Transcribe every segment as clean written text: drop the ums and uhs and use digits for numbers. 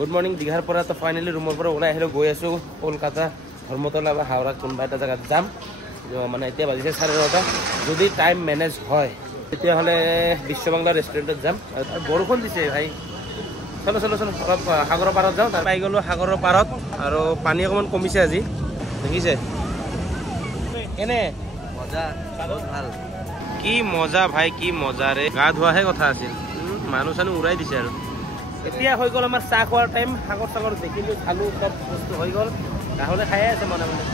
good morning দীঘাৰ পৰা তো finally ৰুমৰ পৰা ওলাই আহিলো গৈ আছো কলকাতা ধৰ্মতলা বা হাওৰা কোনবা এটা জায়গাত যাম মানে এতিয়া বাজিছে 9:30 যদি টাইম মেনেজ হয় তেতিয়া হলে বিশ্ববাংলা ৰেষ্টুৰেণ্টত যাম আৰু বৰষুণ দিছে ভাই চলো চলো চলো অলপ সাগৰৰ পাৰত যাওঁ তাৰ পাই গলো সাগৰৰ পাৰত আৰু পানী অকমান কমিছে আজি দেখিছে এনে মজা বহুত ভাল কি মজা ভাই কি মজা ৰে গা ধোৱাহে কথা আছিল মানুহ চানু উৰাই দিছে আৰু এতিয়া হৈ গল আমাৰ চাহ খোৱাৰ টাইম সাগৰ সাগৰ দেখিলো খালো সব বস্তু হৈ গল গাহলে খাই আছে মনে মনে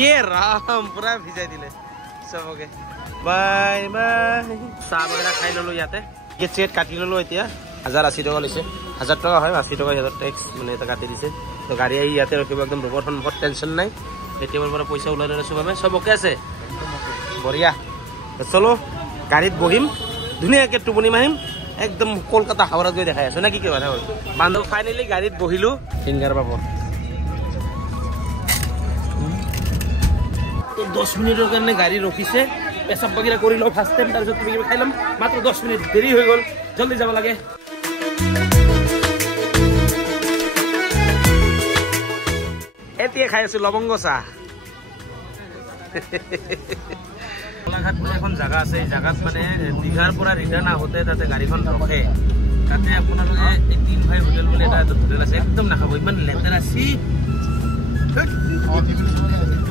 ইয়ে ৰাম পুৰা ভিজাই দিলে সবকে বাই বাই চাহ বগেৰা খাই ললো ইয়াতে গেট চেট কাটি ললো এতিয়া 1080 টকা লৈছে 1000 টকা হয় 80 টকা ইয়াত ট্যাক্স মানে এটা কাটি দিছে তো গাড়ী আহি ইয়াতে ৰখিব একদম ৰবৰ সন্মুখত টেনচন নাই এটিএমৰ পৰা পইচা ওলাই লৈছো আমি সব ওকে আছে বঢ়িয়া চলো গাড়ীত বহিম ধুনীয়াকে টোপনি মাৰিম একদম কলকাতা হাওড়া গৈ দেখাই আছো না কি কথা হল বান্ধব ফাইনালি গাড়ীত বহিলো ফিঙ্গার পাব তো 10 মিনিটের কারণে গাড়ি রখিছে পেশাব বগিরা করি লো ফার্স্ট টাইম তারপর তুমি খাইলাম মাত্র 10 মিনিট দেরি হয়ে গল জলদি যাব লাগে এতিয়া খাই আছো লবঙ্গ চাহ কোলাঘাট বলে এখন জায়গা আছে এই জায়গাত মানে দীঘার পৰা ৰিটাৰ্ন আহতে তাতে গাড়ীখন ৰখে তাতে আপোনালোকে এই তিন ভাই হোটেল বলে এটা হোটেল আছে একদম নাখাব ইমান লেতেৰা সি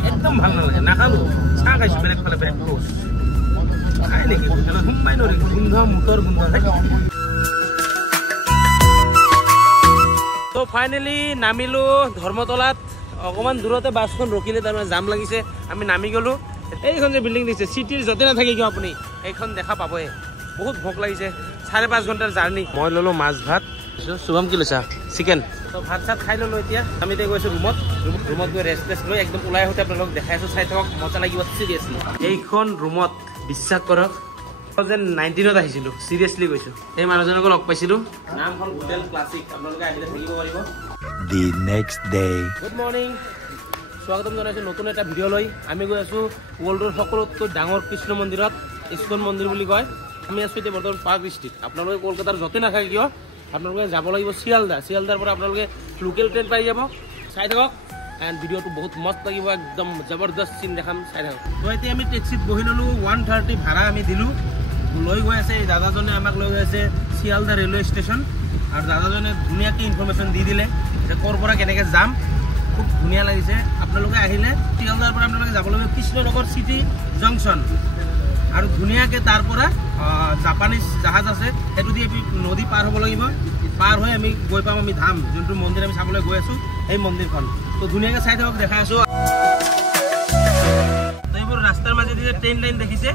একদম ভাল নালাগে নাখালো চাহ খাইছো বেলেগ ফালে বেলেগ ক্লোজ খাই নেকি হোটেলত সোমাই নৰি গোন্ধ মুটৰ গোন্ধ তো ফাইনালি নামিলো ধৰ্মতলাত অকমান দূৰতে বাছখন ৰখিলে তাৰ জাম লাগিছে আমি নামি গলো এইখন যে বিল্ডিং দিছে সিটিৰ যতে না থাকে কিয় আপুনি এইখন দেখা পাবয়ে বহুত ভোক লাগিছে 5.5 ঘণ্টাৰ জাৰ্নি মই ললো মাছ ভাত শুভম কি লৈছা চিকেন তো ভাত সাত খাই ললো এতিয়া আমি তে গৈছো ৰুমত গৈ ৰেষ্ট লৈ একদম ওলাই হতে আপোনালোক দেখাইছো চাই থাকক মজা লাগিব সিৰিয়াসলি এইখন ৰুমত বিশ্বাস কৰক 2019 আহিছিলো সিৰিয়াসলি গৈছো এই মানুহজনক লগ পাইছিলো নামখন হোটেল ক্লাছিক আপোনালোকে আহিলে থাকিব পাৰিব the next day good morning স্বাগতম জনাইছো নতুন এটা ভিডিও লৈ আমি গৈ আছো ওয়াৰ্ল্ডৰ সকলোতকৈ ডাঙৰ কৃষ্ণ মন্দিৰত ইস্কন মন্দিৰ বুলি কয় আমি আছো এতিয়া বৰ্তমান পাৰ্ক ডিস্ট্ৰিক্ট আপোনালোকে কলকাতাৰ যতে নাথাকে কিয় আপোনালোকে যাব লাগিব শিয়ালদাৰ পৰা আপোনালোকে লোকেল ট্ৰেইন পাই যাব চাই থাকক এণ্ড ভিডিওটো বহুত মস্ত লাগিব একদম জবৰদস্ত চিন দেখাম চাই থাকক তো এতিয়া আমি টেক্সিত বহি ললো 130 ভাড়া আমি দিলো লৈ গৈ আছে এই দাদাজনে আমাক লৈ গৈ আছে শিয়ালদা ৰেলৱে ষ্টেচন আৰু দাদাজনে ধুনীয়াকৈ ইনফৰমেশ্যন দি দিলে যে ক'ৰ পৰা কেনেকৈ যাম খুব ধুনীয়া লাগিছে আপোনালোকে আহিলে শিয়ালদাৰ পৰা আপোনালোকে যাব লাগিব কৃষ্ণনগৰ সিটি জংচন আৰু ধুনীয়াকৈ তাৰ পৰা জাপানিজ জাহাজ আছে সেইটো দি নদী পাৰ হ'ব লাগিব পাৰ হৈ আমি গৈ পাম আমি ধাম যোনটো মন্দিৰ আমি চাবলৈ গৈ আছো এই মন্দিৰখন তো ধুনীয়াকৈ চাই থাকক দেখাই আছো এইবোৰ ৰাস্তাৰ মাজেদি যে ট্ৰেইন লাইন দেখিছে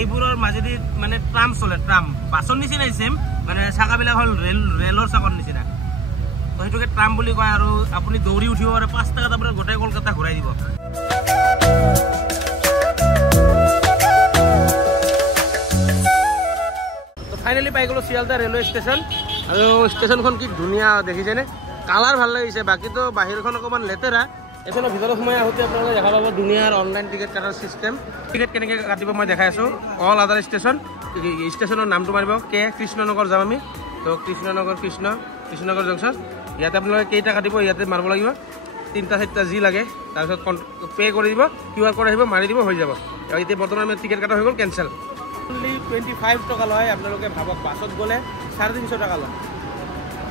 এইবোৰৰ মাজেদি মানে ট্ৰাম চলে ট্ৰাম বাছৰ নিচিনাই চেম মানে চাকাবিলাক হ'ল ৰেলৰ চাকৰ নিচিনা তো সেইটোকে ট্ৰাম বুলি কয় আৰু আপুনি দৌৰি উঠিব পাৰে 5 টাকাত আপোনাৰ গোটেই কলকাতা ঘূৰাই দিব তো ফাইনালি পাই গলো শিয়ালদা ৰেলৱে ষ্টেচন আৰু ষ্টেচনখন কি ধুনীয়া দেখিছেনে কালাৰ ভাল লাগিছে বাকীতো বাহিৰখন অকমান লেতেৰা এখনৰ ভিতৰত সোমাই আহোঁতে আপোনালোকে দেখা পাব দুনিয়াৰ অনলাইন টিকেট কাটাৰ চিষ্টেম টিকেট কেনেকৈ কাটিব মই দেখাই আছো অল আদাৰ ষ্টেচনৰ নামটো মাৰিব কে কৃষ্ণনগৰ যাম আমি তো কৃষ্ণনগৰ জংচন ইয়াতে আপোনালোকে কেইটা কাটিব ইয়াতে মাৰিব লাগিব 3টা 4টা যি লাগে তাৰপিছত পে কৰি দিব QR কোড আহিব মাৰি দিব হৈ যাব আৰু এতিয়া বৰ্তমান আমি টিকেট কাটা হৈ গ'ল কেনচেল অনলি 25 টকা লয় আপোনালোকে ভাবক বাছত গ'লে 350 টকা লয়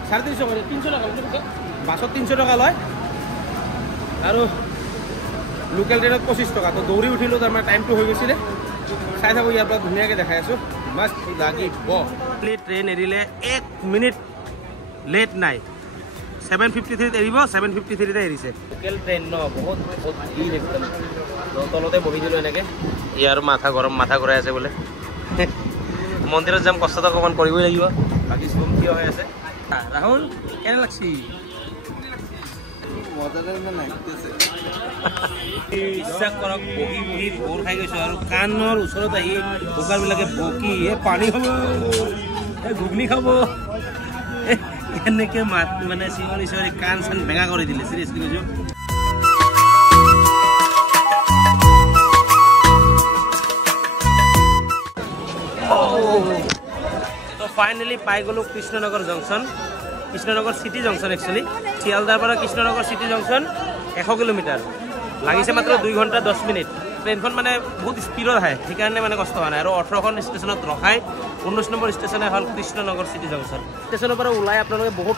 350 কৰি 300 টকা বাছত 300 টকা লয় আৰু লোকেল ট্ৰেইনত 25 টকা তো দৌৰি উঠিলো তাৰমানে টাইমটো হৈ গৈছিলে চাই থাকো ইয়াৰ পৰা ধুনীয়াকৈ দেখাই আছো মাষ্ট লাগিব ট্ৰেইন এৰিলে 1 মিনিট লেট নাই 7:53 এৰিব 7:53 এৰিছে লোকেল ট্ৰেইন ন বহুত ভিৰ একদম তলতে বহি দিলো এনেকৈ ইয়াৰ মাথা গৰম মাথা ঘূৰাই আছে বোলে মন্দিৰত যাম কষ্টটো অকণমান কৰিবই লাগিব বাকী চুম থিয় হৈ আছে ৰাহুল কেনে লাগছি বিশ্বাস কৰক বহি বহি বৰ খাই গৈছো আৰু কাণৰ ওচৰত আহি বোকাৰবিলাকে বকি পানী খাব ঘুগনি খাব এনেকে মাত মানে চিঞৰি কাণ চান বেঙা কৰি দিলে চিৰিয়াছলি কৈছো তো ফাইনালি পাই গলো Krishnanagar junction Krishnanagar city junction actually শিয়ালদাৰ পৰা কৃষ্ণনগৰ চিটি জংচন 100 কিলোমিটাৰ লাগিছে মাত্ৰ 2 ঘণ্টা 10 মিনিট ট্ৰেইনখন মানে বহুত স্পীডত আহে সেইকাৰণে মানে কষ্ট হোৱা নাই আৰু 18খন ষ্টেচনত ৰখাই 19 নম্বৰ ষ্টেচনে হ'ল কৃষ্ণনগৰ চিটি জংচন ষ্টেচনৰ পৰা ওলাই আপোনালোকে বহুত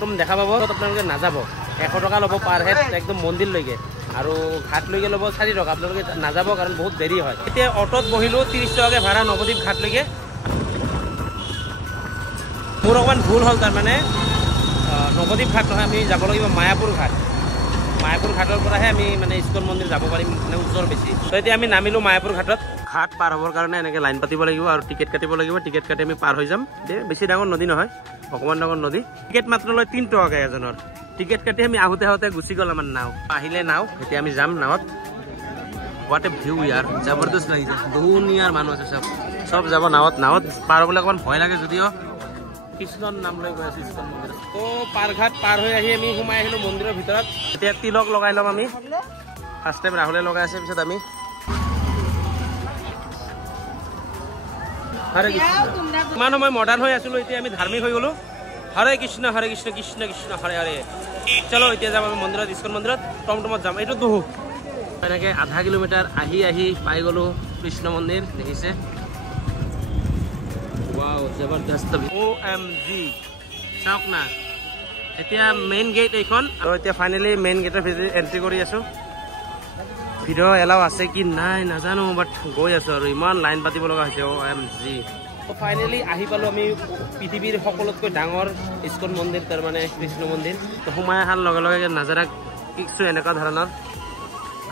টম দেখা পাব আপোনালোকে নাযাব 100 টকা ল'ব পাৰ হেড একদম মন্দিৰলৈকে আৰু ঘাটলৈকে ল'ব 4 টকা আপোনালোকে নাযাব কাৰণ বহুত দেৰি হয় এতিয়া অটোত বহিলোঁ 30 টকাকৈ ভাড়া নৱদ্বীপ ঘাটলৈকে মোৰ অকণমান ভুল হ'ল তাৰমানে নৱদ্বীপ ঘাট নহয় আমি যাব লাগিব মায়াপুৰ ঘাটৰ পৰাহে আমি মানে ইস্কন মন্দিৰ যাব পাৰিম মানে ওচৰ বেছি তো এতিয়া আমি নামিলোঁ মায়াপুৰ ঘাটত ঘাট পাৰ হ'বৰ কাৰণে এনেকৈ লাইন পাতিব লাগিব আৰু টিকেট কাটিব লাগিব টিকেট কাটি আমি পাৰ হৈ যাম বেছি ডাঙৰ নদী নহয় অকণমান ডাঙৰ নদী টিকেট মাত্ৰ লয় 3 টকাকৈ এজনৰ টিকেট কাটি আমি আহোঁতে গুচি গ'ল আমাৰ নাও আহিলে নাও এতিয়া আমি যাম নাৱত হোৱাট এ ভিউ ইয়াৰ জবৰদস্ত লাগিছে দুনিয়াৰ মানুহ আছে চব যাব নাৱত পাৰ হ'বলৈ অকণমান ভয় লাগে যদিও কৃষ্ণৰ নাম লৈ গৈ আছোঁ ইস্কন মন্দিৰত তো পাৰঘাট পাৰ হৈ আহি আমি সোমাই আহিলোঁ মন্দিৰৰ ভিতৰত এতিয়া তিলক লগাই ল'ম আমি ফাৰ্ষ্ট টাইম ৰাহুলে লগাই আছে পিছত আমি হৰে কৃষ্ণ ইমান সময় মডাৰ্ণ হৈ আছিলোঁ এতিয়া আমি ধাৰ্মিক হৈ গ'লোঁ হৰে কৃষ্ণ কৃষ্ণ কৃষ্ণ হৰে হৰে চলো এতিয়া যাম আমি মন্দিৰত ইস্কন মন্দিৰত টমটমত যাম এইটো দুহু এনেকৈ আধা কিলোমিটাৰ আহি পাই গ'লোঁ কৃষ্ণ মন্দিৰ দেখিছে Wow, জবৰদস্ত OMG চাওক না এতিয়া মেইন গেট এইখন আৰু এতিয়া ফাইনেলি মেইন গেটৰ এন্ট্ৰি কৰি আছোঁ ভিডিঅ' এলাও আছে কি নাই নাজানো বাট গৈ আছোঁ আৰু ইমান লাইন পাতিব লগা হৈছে OMG ফাইনেলি আহি পালোঁ আমি পৃথিৱীৰ সকলোতকৈ ডাঙৰ ইস্কন মন্দিৰ তাৰমানে কৃষ্ণ মন্দিৰ তো সোমাই অহাৰ লগে লগে নাজাৰা কিছু এনেকুৱা ধৰণৰ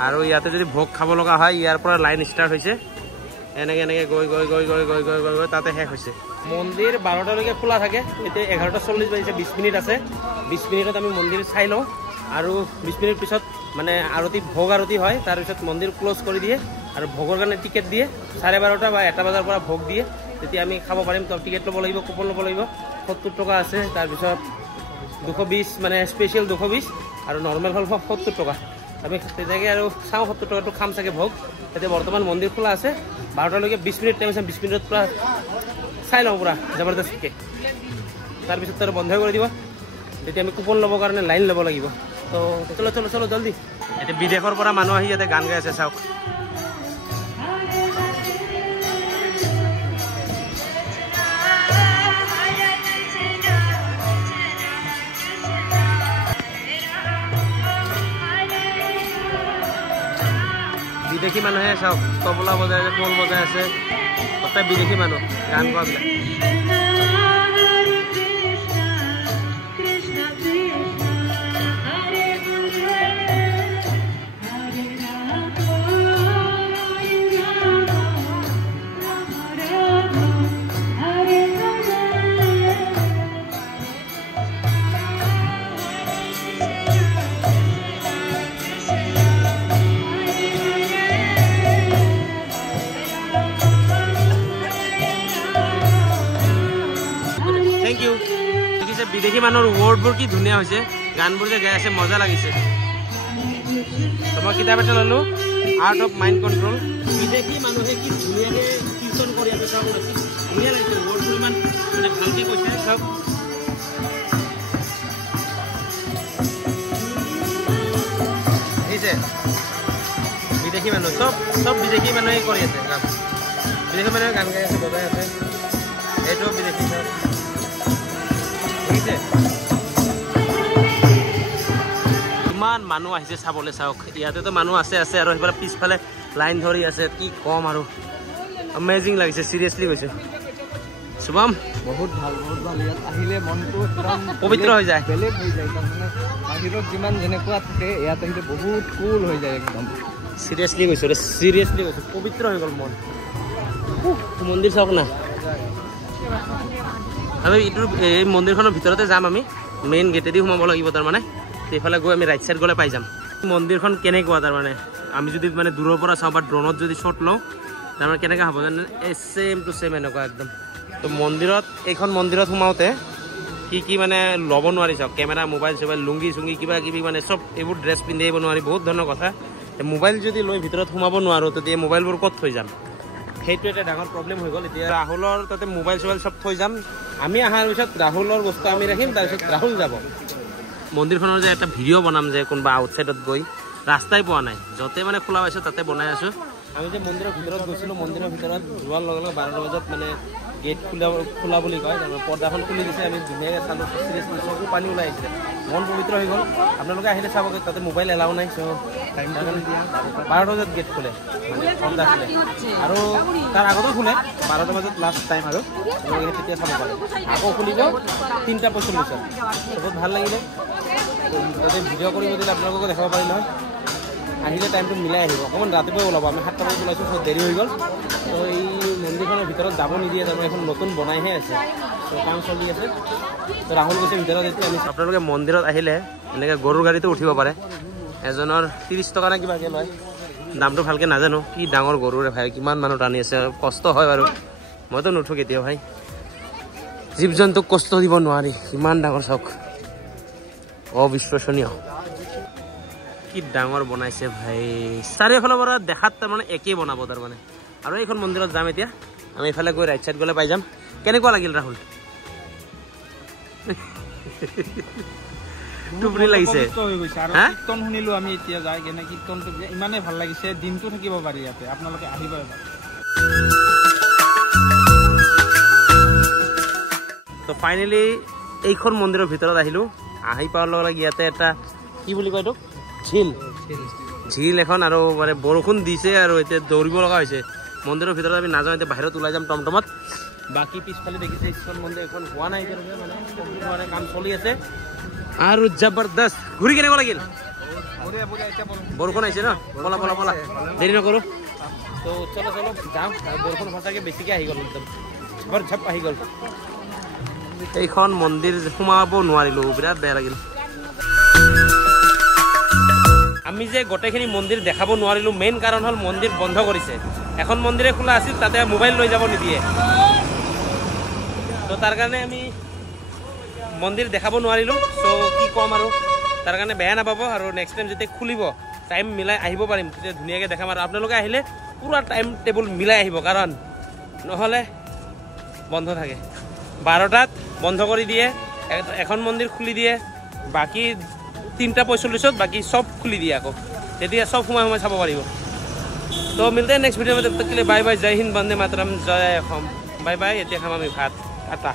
আৰু ইয়াতে যদি ভোগ খাব লগা হয় ইয়াৰ পৰা লাইন ষ্টাৰ্ট হৈছে এনেকৈ গৈ তাতে শেষ হৈছে মন্দিৰ 12টালৈকে খোলা থাকে এতিয়া 11:40 বাজিছে 20 মিনিট আছে 20 মিনিটত আমি মন্দিৰ চাই লওঁ আৰু 20 মিনিট পিছত মানে ভোগ আৰতি হয় তাৰপিছত মন্দিৰ ক্ল'জ কৰি দিয়ে আৰু ভোগৰ কাৰণে টিকেট দিয়ে 12:30 বা 1 বজাৰ পৰা ভোগ দিয়ে তেতিয়া আমি খাব পাৰিম তো টিকেট ল'ব লাগিব কুপন ল'ব লাগিব 70 টকা আছে তাৰপিছত 220 মানে স্পেচিয়েল 220 আৰু নৰ্মেল হ'ল 70 টকা আমি তেনেকৈ আৰু চাওঁ 70 টকাটো খাম চাগে ভোগ এতিয়া বৰ্তমান মন্দিৰ খোলা আছে 12টালৈকে 20 মিনিট টাইম আছে 20 মিনিটত পূৰা চাই লওঁ পূৰা জবৰদস্তিকৈ তাৰপিছত আৰু বন্ধ কৰি দিব তেতিয়া আমি কুপন ল'বৰ কাৰণে লাইন ল'ব লাগিব তো চলো জলদি এতিয়া বিদেশৰ পৰা মানুহ আহি ইয়াতে গান গাই আছে চাওক বিদেশী মানুহে চাওক তবলা বজাই আছে ঢোল বজাই আছে গোটেই বিদেশী মানুহ গান গোৱাবিলাক বিদেশী মানুহৰ ৱৰ্ডবোৰ কি ধুনীয়া হৈছে গানবোৰ যে গাই আছে মজা লাগিছে তো মই কিতাপ এটা ল'লোঁ আৰ্ট অফ মাইণ্ড কণ্ট্ৰল বিদেশী মানুহে কি ধুনীয়াকৈ কীৰ্তন কৰি আছে চাওক ধুনীয়া লাগিছে ৱৰ্ডবোৰ ইমান মানে ভালকৈ কৈছে চাওক দেখিছে বিদেশী মানুহ চব বিদেশী মানুহে কৰি আছে কাম বিদেশী মানুহে গান গাই আছে বজাই আছে এইটো বিদেশী ইমান মানুহ আহিছে চাবলৈ চাওক ইয়াতেতো মানুহ আছে আৰু সেইফালে পিছফালে লাইন ধৰি আছে কি কম আৰু আমেজিং লাগিছে চিৰিয়াছলি কৈছে শুভম বহুত ভাল ইয়াত আহিলে মনটো একদম পবিত্ৰ হৈ যায় বেলেগ হৈ যায় তাৰমানে বাহিৰত যিমান যেনেকুৱা থাকে ইয়াত আহিলে বহুত কুল হৈ যায় একদম চিৰিয়াছলি কৈছোঁ পবিত্ৰ হৈ গ'ল মন মন্দিৰ চাওক না আমি এই মন্দিৰখনৰ ভিতৰতে যাম আমি মেইন গেটেদি সোমাব লাগিব তাৰমানে এইফালে গৈ আমি ৰাইট চাইড গ'লে পাই যাম মন্দিৰখন কেনেকুৱা তাৰমানে আমি যদি মানে দূৰৰ পৰা চাওঁ বা ড্ৰোনত যদি শ্বট লওঁ তাৰমানে কেনেকৈ হ'ব জানে ছেম টু ছেম এনেকুৱা একদম তো এইখন মন্দিৰত সোমাওঁতে কি মানে ল'ব নোৱাৰি চাওক কেমেৰা মোবাইল চোবাইল লুংগি চুংগি কিবা কিবি মানে চব এইবোৰ ড্ৰেছ পিন্ধি আহিব নোৱাৰি বহুত ধৰণৰ কথা মোবাইল যদি লৈ ভিতৰত সোমাব নোৱাৰোঁ তেতিয়া মোবাইলবোৰ ক'ত থৈ যাম সেইটো এটা ডাঙৰ প্ৰব্লেম হৈ গ'ল এতিয়া ৰাহুলৰ তাতে মোবাইল চোবাইল চব থৈ যাম আমি অহাৰ পিছত ৰাহুলৰ বস্তু আমি ৰাখিম তাৰপিছত ৰাহুল যাব মন্দিৰখনৰ যে এটা ভিডিঅ' বনাম যে কোনোবা আউটছাইডত গৈ ৰাস্তাই পোৱা নাই য'তে মানে খোলা পাইছোঁ তাতে বনাই আছোঁ আমি যে মন্দিৰৰ ভিতৰত গৈছিলোঁ মন্দিৰৰ ভিতৰত যোৱাৰ লগে লগে 12 বজাত মানে গেট খোলা বুলি কয় পৰ্দাখন খুলি দিছে আমি ধুনীয়াকৈ চালোঁ চিৰিয়াছলি চকু পানী ওলাই আহিছে মন পবিত্ৰ হৈ গ'ল আপোনালোকে আহিলে চাবগৈ তাতে মোবাইল এলাও নাই চ' 12 বজাত গেট খোলে মানে পৰ্দা খোলে আৰু তাৰ আগতো খোলে 12 বজাত লাষ্ট টাইম আৰু আপোনালোকে তেতিয়া চাব পাৰে আকৌ খুলিব 3টা 45 বহুত ভাল লাগিলে তাতে ভিডিঅ' কৰিব দিলে আপোনালোকক দেখাব পাৰিম নহয় আহিলে টাইমটো মিলাই আহিব অকণমান ৰাতিপুৱাই ওলাব আমি 7টা বজাত ওলাইছোঁ চ' দেৰি হৈ গ'ল ত' এই মন্দিৰখনৰ ভিতৰত যাব নিদিয়ে তাৰমানে এখন নতুন বনাইহে আছে চ' কাম চলি আছে ত' ৰাহুল গৈছে ভিতৰত এতিয়া আমি আপোনালোকে মন্দিৰত আহিলে এনেকৈ গৰুৰ গাড়ীটো উঠিব পাৰে এজনৰ 30 টকা নে কিবাকৈ লয় দামটো ভালকৈ নাজানো কি ডাঙৰ গৰুৰে ভাই কিমান মানুহ টানি আছে কষ্ট হয় বাৰু মইতো নুঠো কেতিয়াও ভাই জীৱ জন্তুক কষ্ট দিব নোৱাৰি কিমান ডাঙৰ চাওক অবিশ্বাসনীয় কি ডাঙৰ বনাইছে ভাই চাৰিওফালৰ পৰা দেখাত তাৰমানে একেই বনাব তাৰমানে আৰু এইখন মন্দিৰত যাম এতিয়া আমি এইফালে গৈ ৰাইট চাইড গ'লে পাই যাম কেনেকুৱা লাগিল ৰাহুল টোপনি লাগিছে কীৰ্তন শুনিলো আমি এতিয়া যাই কেনে কীৰ্তনটো ইমানেই ভাল লাগিছে দিনটো থাকিব পাৰি ইয়াতে আপোনালোকে আহিব এবাৰ তো ফাইনেলি এইখন মন্দিৰৰ ভিতৰত আহিলোঁ আহি পোৱাৰ লগে লগে ইয়াতে এটা কি বুলি কয় এইটোক ঝিল এখন আৰু মানে বৰষুণ দিছে আৰু এতিয়া দৌৰিব লগা হৈছে মন্দিৰৰ ভিতৰত আমি নাযাওঁ এতিয়া বাহিৰত ওলাই যাম টমটমত বাকী পিছফালে দেখিছে ইস্কন মন্দিৰ এখন হোৱা নাই এতিয়ালৈকে মানে কাম চলি আছে আৰু জবৰদস্ত ঘূৰি কেনেকুৱা লাগিল বৰষুণ আহিছে ন পলা পলা পলা দেৰি নকৰোঁ তো চলো চলো যাম বৰষুণ সঁচাকৈ বেছিকৈ আহি গ'ল একদম ঝপ আহি গ'ল এইখন মন্দিৰ সোমাব নোৱাৰিলোঁ বিৰাট বেয়া লাগিল আমি যে গোটেইখিনি মন্দিৰ দেখাব নোৱাৰিলোঁ মেইন কাৰণ হ'ল মন্দিৰ বন্ধ কৰিছে এখন মন্দিৰে খোলা আছিল তাতে মোবাইল লৈ যাব নিদিয়ে তো তাৰ কাৰণে আমি মন্দিৰ দেখাব নোৱাৰিলোঁ চ' কি ক'ম আৰু তাৰ কাৰণে বেয়া নাপাব আৰু নেক্সট টাইম যেতিয়া খুলিব টাইম মিলাই আহিব পাৰিম তেতিয়া ধুনীয়াকৈ দেখাম আৰু আপোনালোকে আহিলে পুৰা টাইম টেবুল মিলাই আহিব কাৰণ নহ'লে বন্ধ থাকে 12টাত বন্ধ কৰি দিয়ে এখন মন্দিৰ খুলি দিয়ে বাকী 3টা 45ত বাকি সব খুলি দিয়ে আকৌ তেতিয়া সব সময় চাব পাৰিব তো মিলতে নেক্সট ভিডিঅ' में तब तक के लिए बाय बाय जय हिंद वंदे मातरम जय असम बाय बाय এতিয়া খাম আমি ভাত টাটা